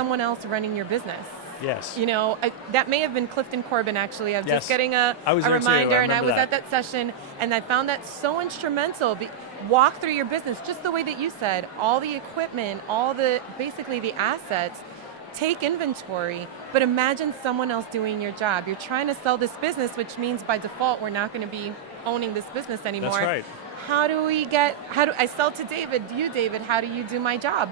someone else running your business. Yes. You know, that may have been Clifton Corbin, actually. I'm Yes. just getting a reminder, and I was at that session, and I found that so instrumental. Walk through your business, just the way that you said, all the equipment, basically the assets, take inventory, but imagine someone else doing your job. You're trying to sell this business, which means by default, we're not going to be owning this business anymore. That's right. How do I sell to David, how do you do my job?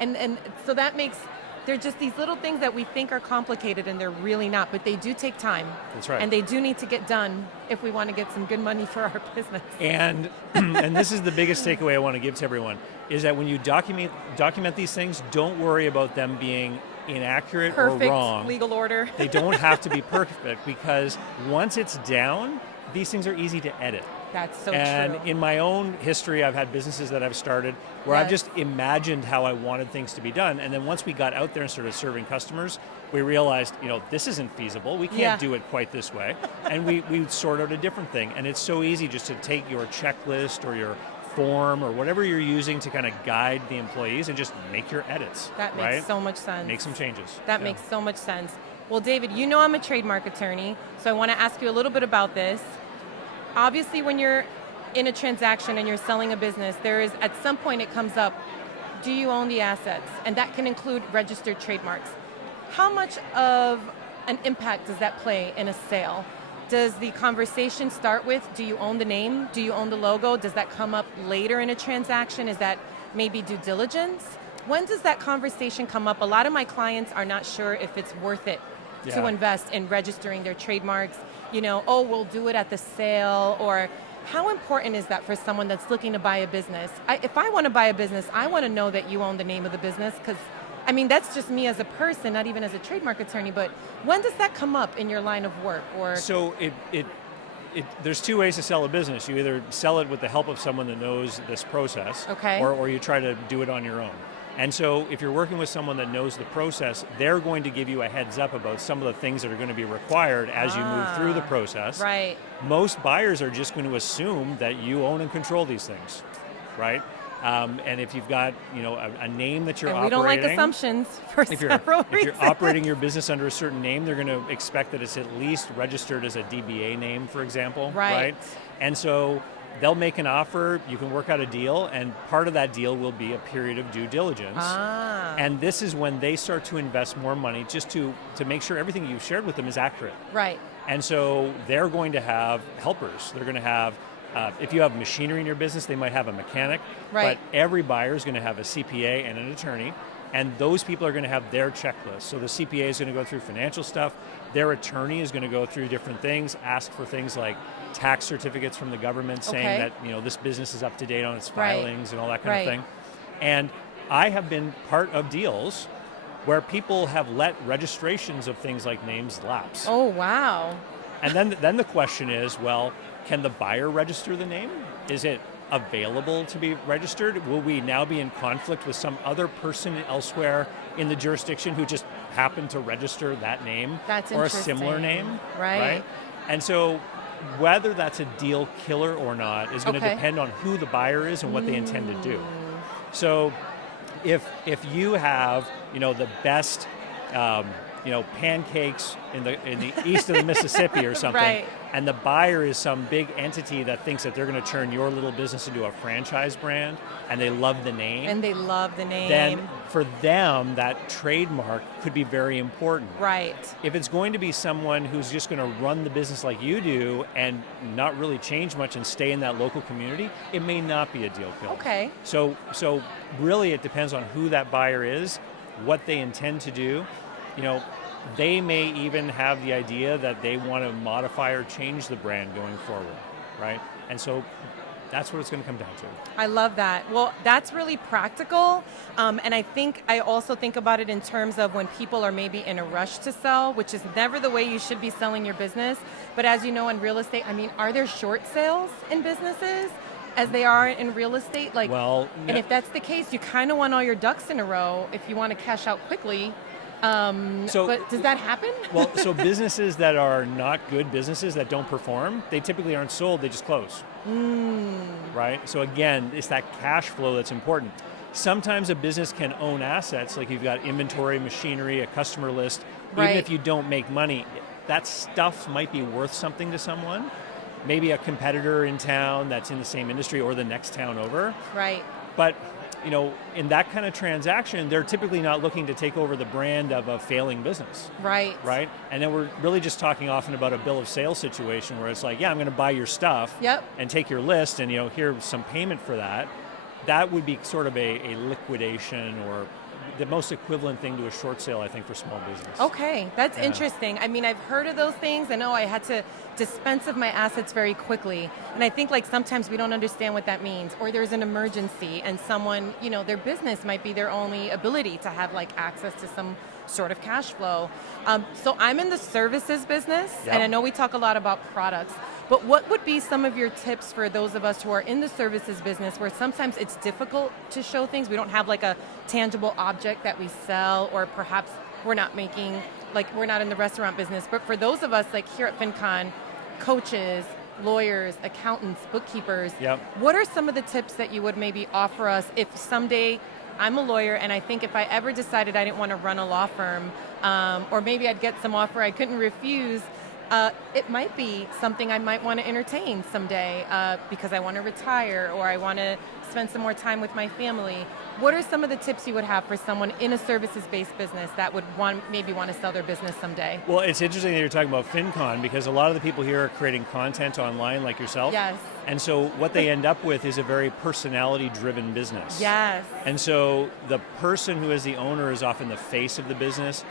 And so that makes, they're just these little things that we think are complicated, and they're really not, but they do take time. That's right. And they do need to get done if we want to get some good money for our business. And and this is the biggest takeaway I want to give to everyone, is that when you document these things, don't worry about them being inaccurate Perfect or wrong. Legal order. They don't have to be perfect, because once it's down, these things are easy to edit. That's so and true. in my own history, I've had businesses that I've started where I've just imagined how I wanted things to be done. And then once we got out there and started serving customers, we realized, this isn't feasible. We can't do it quite this way. And we sort out a different thing. And it's so easy just to take your checklist or your form or whatever you're using to kind of guide the employees and just make your edits. That makes so much sense. Make some changes. That makes so much sense. Well, David, I'm a trademark attorney, so I want to ask you a little bit about this. Obviously, when you're in a transaction and you're selling a business, at some point it comes up, do you own the assets? And that can include registered trademarks. How much of an impact does that play in a sale? Does the conversation start with, do you own the name? Do you own the logo? Does that come up later in a transaction? Is that maybe due diligence? When does that conversation come up? A lot of my clients are not sure if it's worth it to invest in registering their trademarks. We'll do it at the sale, or how important is that for someone that's looking to buy a business? If I want to buy a business, I want to know that you own the name of the business, because that's just me as a person, not even as a trademark attorney, but when does that come up in your line of work? So there's two ways to sell a business. You either sell it with the help of someone that knows this process, or you try to do it on your own. And so if you're working with someone that knows the process, they're going to give you a heads up about some of the things that are going to be required as you move through the process. Right. Most buyers are just going to assume that you own and control these things, right? And if you've got a name that you're operating, we don't like assumptions for several reasons. If you're operating your business under a certain name, they're going to expect that it's at least registered as a DBA name, for example, right? And so they'll make an offer, you can work out a deal, and part of that deal will be a period of due diligence. And this is when they start to invest more money just to make sure everything you've shared with them is accurate. Right. And so they're going to have helpers. They're going to have, if you have machinery in your business, they might have a mechanic. Right. But every buyer is going to have a CPA and an attorney. And those people are going to have their checklist. So the CPA is going to go through financial stuff. Their attorney is going to go through different things, ask for things like tax certificates from the government saying that this business is up to date on its filings and all that kind of thing. And I have been part of deals where people have let registrations of things like names lapse. Oh, wow. And then the question is, well, can the buyer register the name? Is it available to be registered? Will we now be in conflict with some other person elsewhere in the jurisdiction who just happened to register that name or a similar name? Right? And so whether that's a deal killer or not is going to depend on who the buyer is and what they intend to do. So if you have the best pancakes in the east of the Mississippi or something, and the buyer is some big entity that thinks that they're going to turn your little business into a franchise brand, and they love the name. Then for them, that trademark could be very important. Right. If it's going to be someone who's just going to run the business like you do and not really change much and stay in that local community, it may not be a deal killer. Okay. So really it depends on who that buyer is, what they intend to do. They may even have the idea that they want to modify or change the brand going forward, right? And so that's what it's going to come down to. I love that. Well, that's really practical. And I also think about it in terms of when people are maybe in a rush to sell, which is never the way you should be selling your business. But as you know, in real estate, are there short sales in businesses as they are in real estate? And if that's the case, you kind of want all your ducks in a row if you want to cash out quickly. But does that happen? Well, so businesses that are not good businesses that don't perform, they typically aren't sold, they just close. Right? So again, it's that cash flow that's important. sometimes a business can own assets, like you've got inventory, machinery, a customer list. Right. Even if you don't make money, that stuff might be worth something to someone. Maybe a competitor in town that's in the same industry or the next town over. Right. But in that kind of transaction, they're typically not looking to take over the brand of a failing business. Right. Right? And then we're really just talking often about a bill of sale situation where it's like, yeah, I'm going to buy your stuff and take your list and here's some payment for that. That would be sort of a liquidation or the most equivalent thing to a short sale, I think, for small business. Okay, that's interesting. I mean, I've heard of those things. I know I had to dispense of my assets very quickly. And I think like sometimes we don't understand what that means. Or there's an emergency and someone, their business might be their only ability to have like access to some sort of cash flow. So I'm in the services business, and I know we talk a lot about products, but what would be some of your tips for those of us who are in the services business where sometimes it's difficult to show things? We don't have like a tangible object that we sell, or perhaps we're not in the restaurant business, but for those of us like here at FINCON, coaches, lawyers, accountants, bookkeepers, what are some of the tips that you would maybe offer us if someday I'm a lawyer and I think if I ever decided I didn't want to run a law firm, or maybe I'd get some offer I couldn't refuse, it might be something I might want to entertain someday because I want to retire or I want to spend some more time with my family. What are some of the tips you would have for someone in a services-based business that would maybe want to sell their business someday? Well, it's interesting that you're talking about FinCon because a lot of the people here are creating content online like yourself. Yes. And so what they end up with is a very personality-driven business. Yes. And so the person who is the owner is often the face of the business.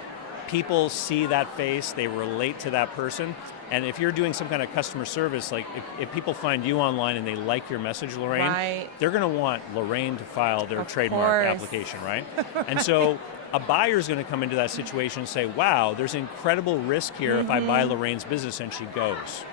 People see that face, they relate to that person. And if you're doing some kind of customer service, like if people find you online and they like your message, Lorraine, they're going to want Lorraine to file their trademark application, right? And so a buyer's going to come into that situation and say, wow, there's incredible risk here if I buy Lorraine's business and she goes,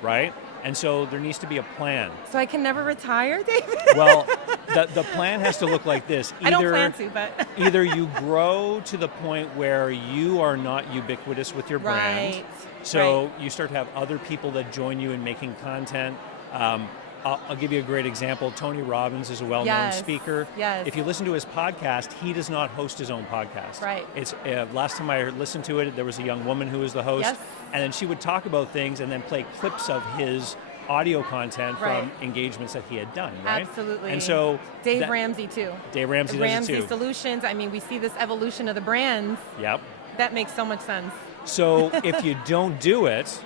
right? And so there needs to be a plan. So I can never retire, David? Well, the plan has to look like this. I don't plan to, but... either you grow to the point where you are not ubiquitous with your brand. So you start to have other people that join you in making content. I'll give you a great example. Tony Robbins is a well-known speaker. Yes. If you listen to his podcast, he does not host his own podcast. Right. It's last time I listened to it, there was a young woman who was the host, and then she would talk about things and then play clips of his audio content from engagements that he had done, right? Absolutely. And so Dave Ramsey too. Dave Ramsey does it too. Ramsey Solutions. I mean, we see this evolution of the brands. Yep. That makes so much sense. So if you don't do it,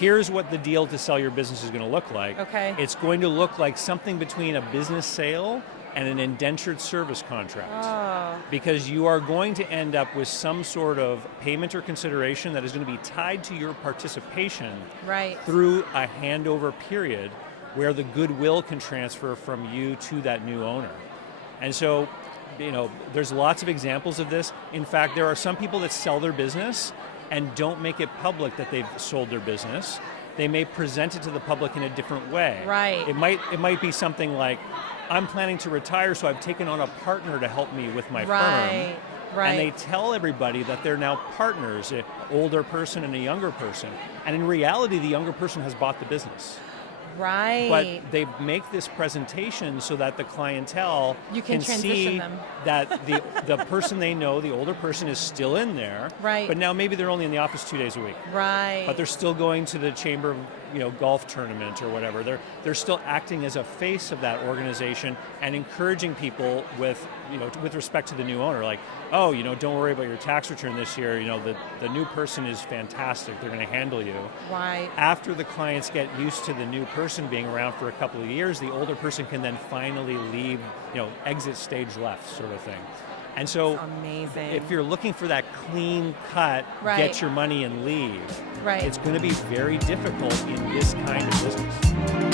here's what the deal to sell your business is going to look like. Okay. It's going to look like something between a business sale and an indentured service contract. Oh. Because you are going to end up with some sort of payment or consideration that is going to be tied to your participation through a handover period where the goodwill can transfer from you to that new owner. And so, there's lots of examples of this. In fact, there are some people that sell their business and don't make it public that they've sold their business. They may present it to the public in a different way. Right. It might be something like, I'm planning to retire, so I've taken on a partner to help me with my firm. Right. And they tell everybody that they're now partners, an older person and a younger person. And in reality, the younger person has bought the business. Right. But they make this presentation so that the clientele can see them. that the person they know, the older person, is still in there. Right. But now maybe they're only in the office 2 days a week. Right. But they're still going to the chamber golf tournament or whatever. They're still acting as a face of that organization and encouraging people with respect to the new owner, like, oh, don't worry about your tax return this year. The new person is fantastic. They're going to handle you. Right. After the clients get used to the new person being around for a couple of years, the older person can then finally leave, exit stage left sort of thing. And so amazing. If you're looking for that clean cut, get your money and leave, it's going to be very difficult in this kind of business.